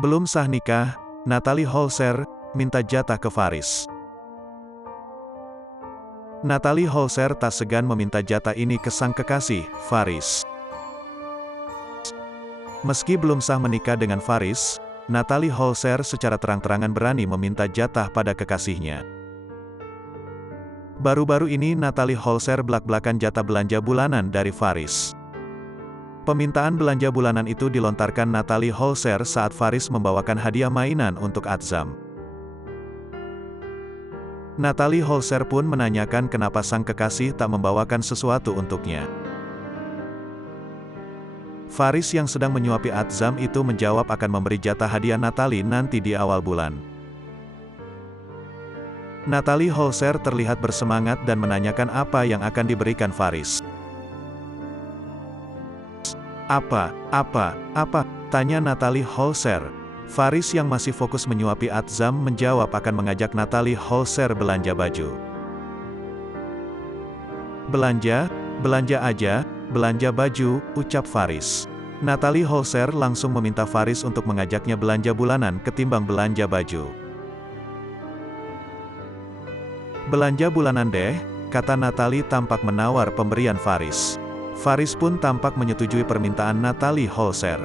Belum sah nikah, Natalie Holzer minta jatah ke Faris. Natalie Holzer tak segan meminta jatah ini ke sang kekasih, Faris. Meski belum sah menikah dengan Faris, Natalie Holzer secara terang-terangan berani meminta jatah pada kekasihnya. Baru-baru ini Natalie Holzer belak-belakan jatah belanja bulanan dari Faris. Permintaan belanja bulanan itu dilontarkan Natalie Holzer saat Faris membawakan hadiah mainan untuk Atzam. Natalie Holzer pun menanyakan kenapa sang kekasih tak membawakan sesuatu untuknya. Faris yang sedang menyuapi Atzam itu menjawab akan memberi jatah hadiah Natalie nanti di awal bulan. Natalie Holzer terlihat bersemangat dan menanyakan apa yang akan diberikan Faris. Apa, tanya Natalie Holzer. Faris yang masih fokus menyuapi Atzam menjawab akan mengajak Natalie Holzer belanja baju. Belanja aja, belanja baju, ucap Faris. Natalie Holzer langsung meminta Faris untuk mengajaknya belanja bulanan ketimbang belanja baju. Belanja bulanan deh, kata Natalie tampak menawar pemberian Faris. Faris pun tampak menyetujui permintaan Natalie Holzer.